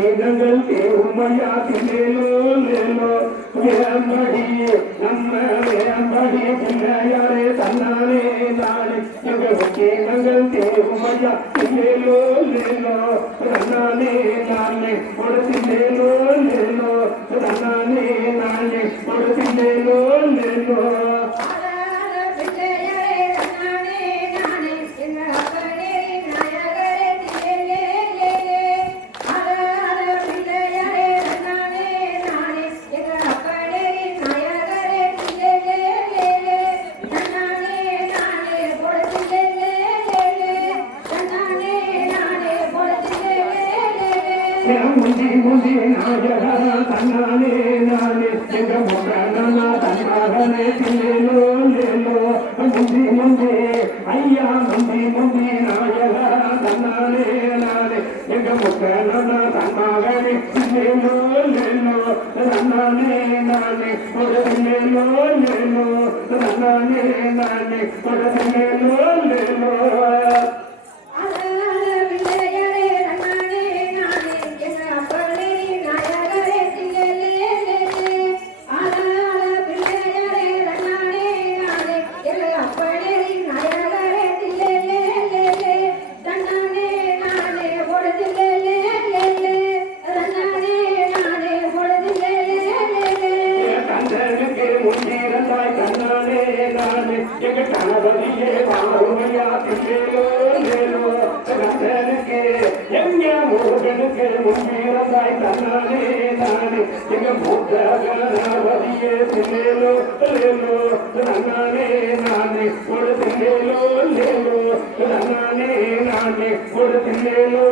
மேகங்கள் உண்மையாகி மேலோ மேலோ வேம்படியே நம்ம வேம்படிய பிள்ளையாரே தன்னாலே நாளே மேகங்கள் தேவையா மேலோ மேலோ தன்னாலே நாளே உடனே முந்தி முந்தி ஐயா முந்தி முந்தி நாயகா தன்னாலே நானே எங்க முக்க தன்னாகனே தன்னாலே நானே தானே தானே எங்க மூத்தகனவதியே தின்னேலோ லேலோ நானே நானே ஒரு தின்னேலோ லேலோ நானே நானே ஒரு தின்னேலோ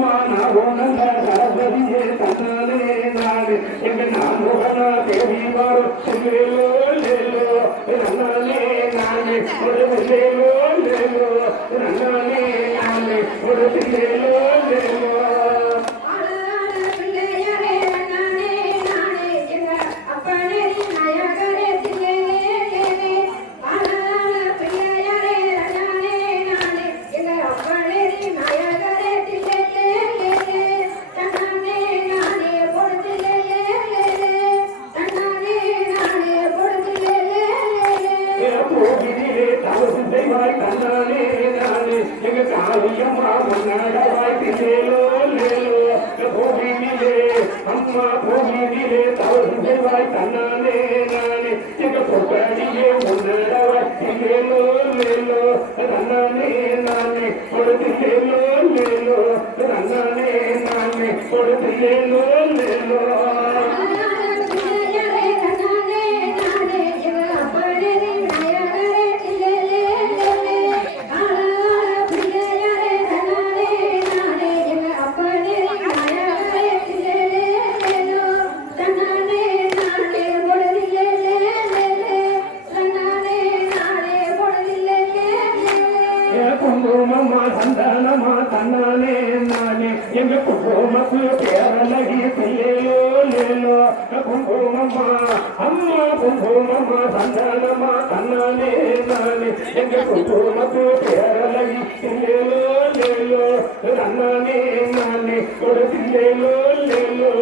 அம்மா நான் உணர்ந்த சரஸ்வதியே தன்னாலே நாடு என்று நான் முகனா தேவி வரும் தன்னாலே நானே. எங்க குங்குமத்து பேரழகி செய்யோ லேலோ குங்குமம்மா அம்மா குங்குமம்மா தன்னாலம்மா தன்னாலே நானே. எங்க குங்குமத்து பேரழகி செய்யோ லேலோ ரன்னானே நானே. ஒரு பிள்ளையோ லேலோ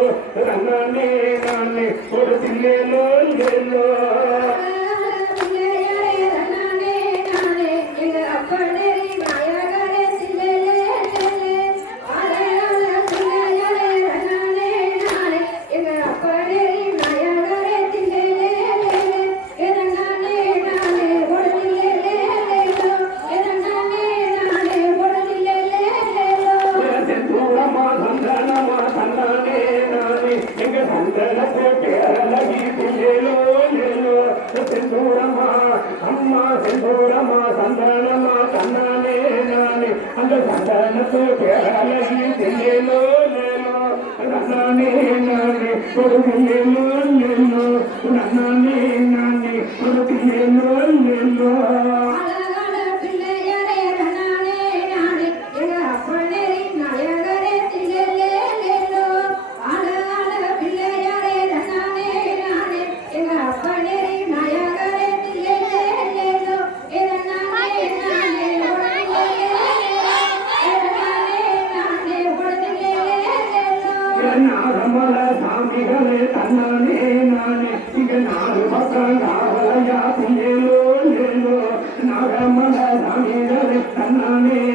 ரன்னானே நானே. ஒரு பிள்ளையோ லேலோ నానే నానే కొడుకు ఎల్లో ఎల్లో నానే నానే కొడుకు ఎల్లో ఎల్లో నాగమ్మ రామీ తన్నానే.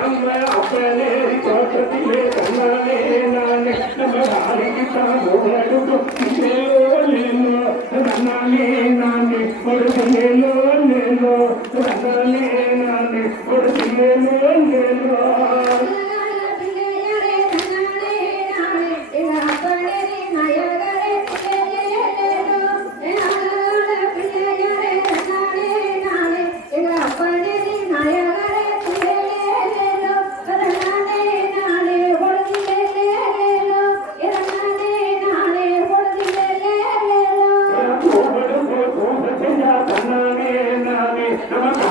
நம்ம அப்பனேரி தோட்டத்திலே தன்னானே நானே நம்ம காலிக்கிட்டான் போவது போதும் லேலோ லேலோ தன்னானே நானே ஒரு லேலோ Não, não, não.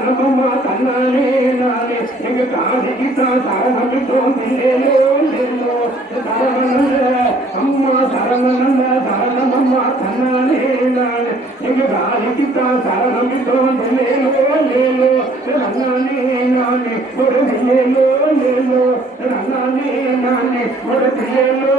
అనుకుమ కన్నానే నానే నీకు కాదికి సారహమితో నిన్నేలో అమ్మ సరళనంద సరళమమ్మ కన్నానే నానే నీకు కాదికి సారహమితో నిన్నేలో లేలో రన్నానే నానే ఒక పిల్లలో లేలో రన్నానే నానే ఒక పిల్లలో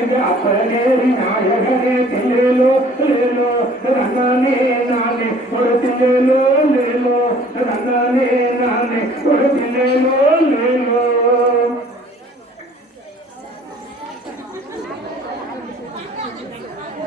ఇది అప్పలనే నాయకనే తిల్లేలో లేలో రంగానే నానే ఒడు తిల్లేలో లేలో